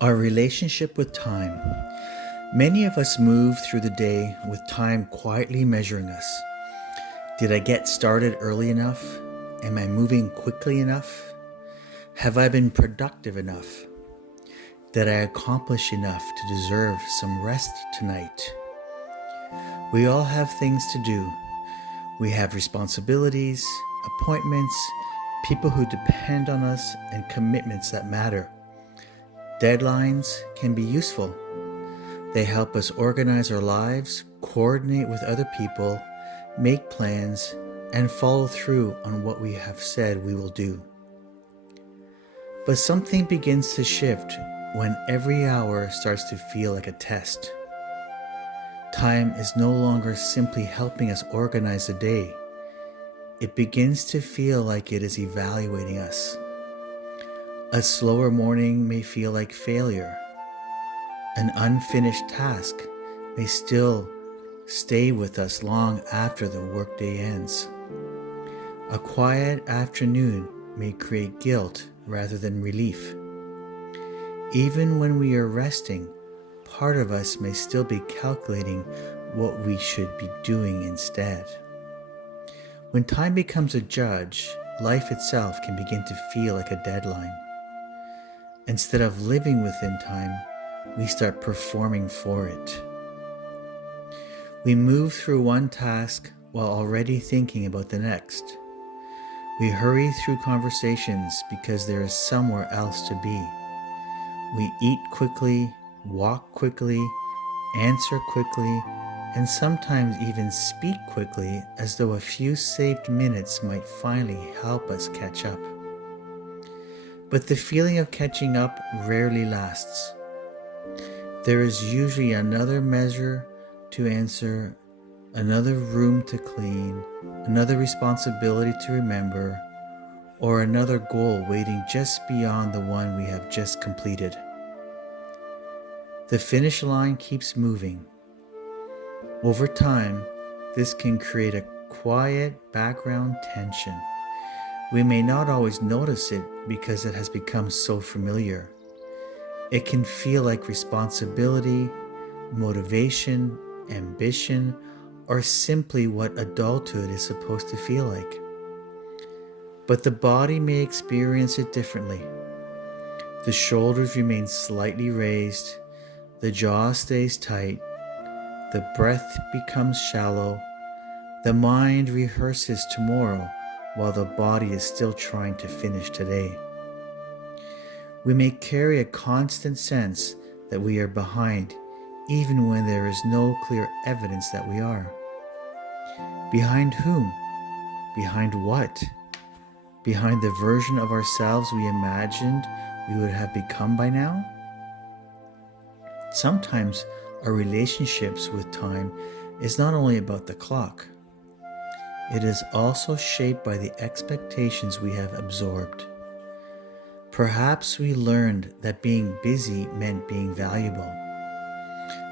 Our relationship with time. Many of us move through the day with time quietly measuring us. Did I get started early enough? Am I moving quickly enough? Have I been productive enough? Did I accomplish enough to deserve some rest tonight? We all have things to do. We have responsibilities, appointments, people who depend on us, and commitments that matter. Deadlines can be useful. They help us organize our lives, coordinate with other people, make plans, and follow through on what we have said we will do. But something begins to shift when every hour starts to feel like a test. Time is no longer simply helping us organize the day. It begins to feel like it is evaluating us. A slower morning may feel like failure. An unfinished task may still stay with us long after the workday ends. A quiet afternoon may create guilt rather than relief. Even when we are resting, part of us may still be calculating what we should be doing instead. When time becomes a judge, life itself can begin to feel like a deadline. Instead of living within time, we start performing for it. We move through one task while already thinking about the next. We hurry through conversations because there is somewhere else to be. We eat quickly, walk quickly, answer quickly, and sometimes even speak quickly as though a few saved minutes might finally help us catch up. But the feeling of catching up rarely lasts. There is usually another measure to answer, another room to clean, another responsibility to remember, or another goal waiting just beyond the one we have just completed. The finish line keeps moving. Over time, this can create a quiet background tension. We may not always notice it because it has become so familiar. It can feel like responsibility, motivation, ambition, or simply what adulthood is supposed to feel like. But the body may experience it differently. The shoulders remain slightly raised, the jaw stays tight, the breath becomes shallow, the mind rehearses tomorrow while the body is still trying to finish today. We may carry a constant sense that we are behind, even when there is no clear evidence that we are. Behind whom? Behind what? Behind the version of ourselves we imagined we would have become by now? Sometimes our relationships with time is not only about the clock. It is also shaped by the expectations we have absorbed. Perhaps we learned that being busy meant being valuable.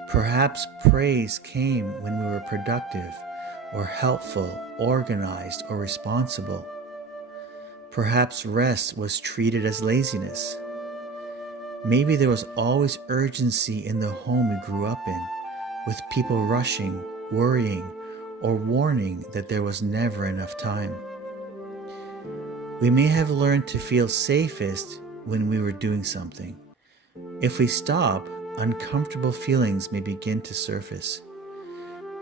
Perhaps praise came when we were productive or helpful, organized, or responsible. Perhaps rest was treated as laziness. Maybe there was always urgency in the home we grew up in, with people rushing, worrying, or warning that there was never enough time. We may have learned to feel safest when we were doing something. If we stop, uncomfortable feelings may begin to surface.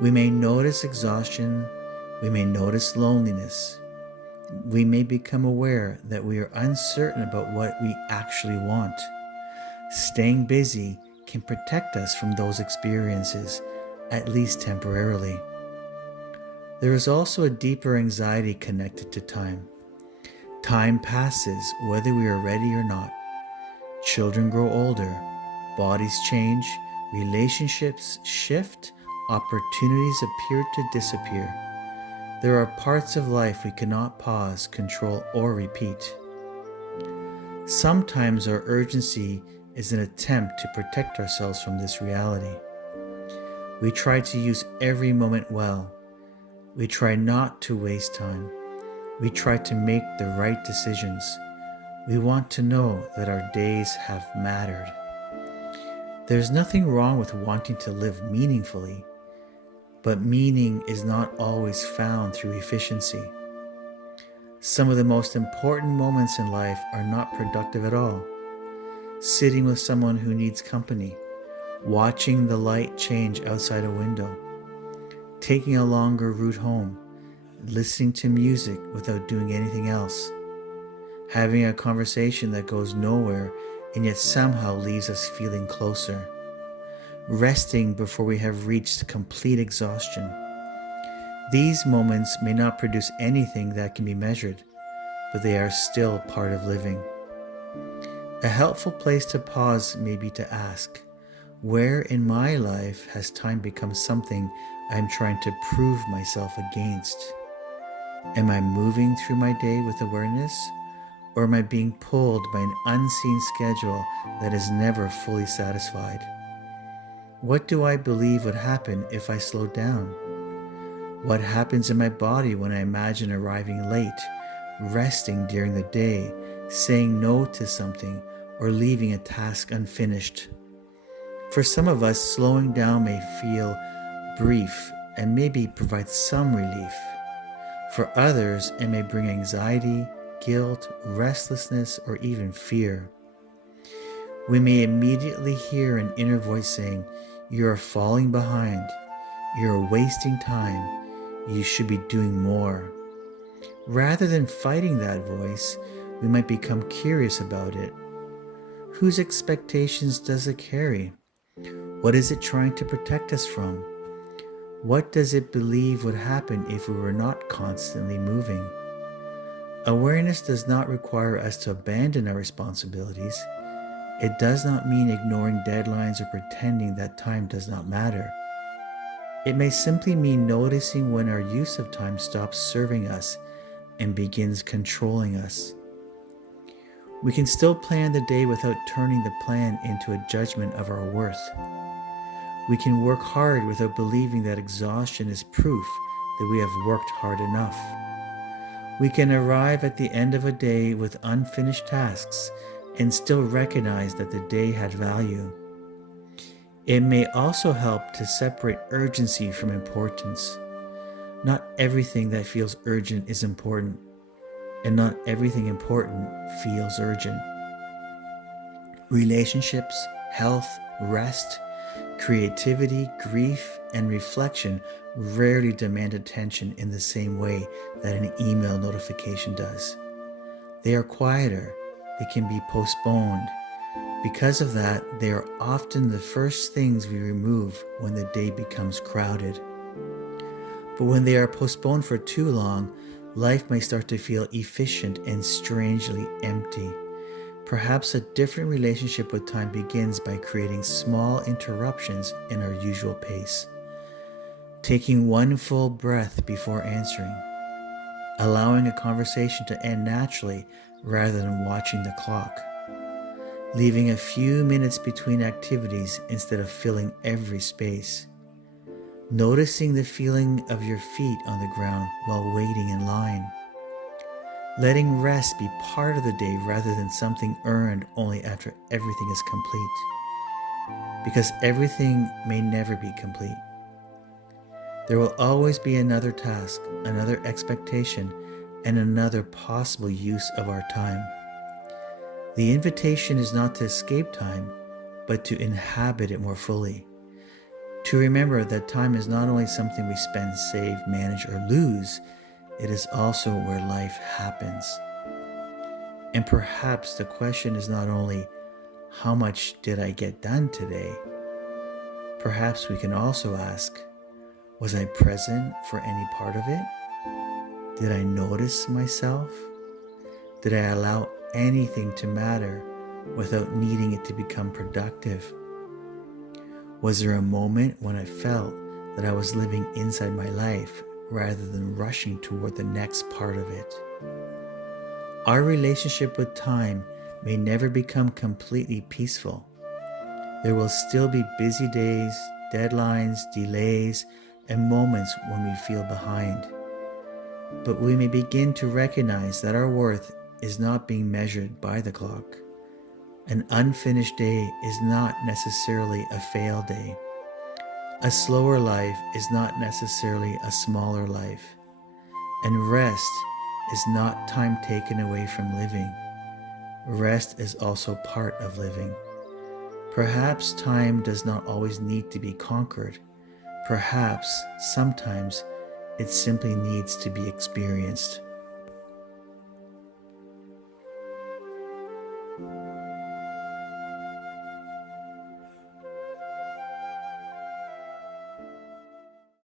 We may notice exhaustion. We may notice loneliness. We may become aware that we are uncertain about what we actually want. Staying busy can protect us from those experiences, at least temporarily. There is also a deeper anxiety connected to time. Time passes whether we are ready or not. Children grow older, bodies change, relationships shift, opportunities appear to disappear. There are parts of life we cannot pause, control, or repeat. Sometimes our urgency is an attempt to protect ourselves from this reality. We try to use every moment well. We try not to waste time. We try to make the right decisions. We want to know that our days have mattered. There's nothing wrong with wanting to live meaningfully, but meaning is not always found through efficiency. Some of the most important moments in life are not productive at all. Sitting with someone who needs company, watching the light change outside a window, taking a longer route home, listening to music without doing anything else, having a conversation that goes nowhere and yet somehow leaves us feeling closer, resting before we have reached complete exhaustion. These moments may not produce anything that can be measured, but they are still part of living. A helpful place to pause may be to ask, where in my life has time become something I am trying to prove myself against? Am I moving through my day with awareness, or am I being pulled by an unseen schedule that is never fully satisfied? What do I believe would happen if I slowed down? What happens in my body when I imagine arriving late, resting during the day, saying no to something, or leaving a task unfinished? For some of us, slowing down may feel brief and maybe provide some relief. For others, it may bring anxiety, guilt, restlessness, or even fear. We may immediately hear an inner voice saying, "You are falling behind. You are wasting time. You should be doing more." Rather than fighting that voice, we might become curious about it. Whose expectations does it carry? What is it trying to protect us from? What does it believe would happen if we were not constantly moving? Awareness does not require us to abandon our responsibilities. It does not mean ignoring deadlines or pretending that time does not matter. It may simply mean noticing when our use of time stops serving us and begins controlling us. We can still plan the day without turning the plan into a judgment of our worth. We can work hard without believing that exhaustion is proof that we have worked hard enough. We can arrive at the end of a day with unfinished tasks and still recognize that the day had value. It may also help to separate urgency from importance. Not everything that feels urgent is important, and not everything important feels urgent. Relationships, health, rest, creativity, grief, and reflection rarely demand attention in the same way that an email notification does. They are quieter, they can be postponed. Because of that, they are often the first things we remove when the day becomes crowded. But when they are postponed for too long, life may start to feel efficient and strangely empty. Perhaps a different relationship with time begins by creating small interruptions in our usual pace. Taking one full breath before answering. Allowing a conversation to end naturally rather than watching the clock. Leaving a few minutes between activities instead of filling every space. Noticing the feeling of your feet on the ground while waiting in line. Letting rest be part of the day rather than something earned only after everything is complete. Because everything may never be complete. There will always be another task, another expectation, and another possible use of our time. The invitation is not to escape time, but to inhabit it more fully. To remember that time is not only something we spend, save, manage, or lose, it is also where life happens. And perhaps the question is not only, how much did I get done today? Perhaps we can also ask, was I present for any part of it? Did I notice myself? Did I allow anything to matter without needing it to become productive? Was there a moment when I felt that I was living inside my life rather than rushing toward the next part of it? Our relationship with time may never become completely peaceful. There will still be busy days, deadlines, delays, and moments when we feel behind. But we may begin to recognize that our worth is not being measured by the clock. An unfinished day is not necessarily a fail day. A slower life is not necessarily a smaller life. And rest is not time taken away from living. Rest is also part of living. Perhaps time does not always need to be conquered. Perhaps sometimes it simply needs to be experienced.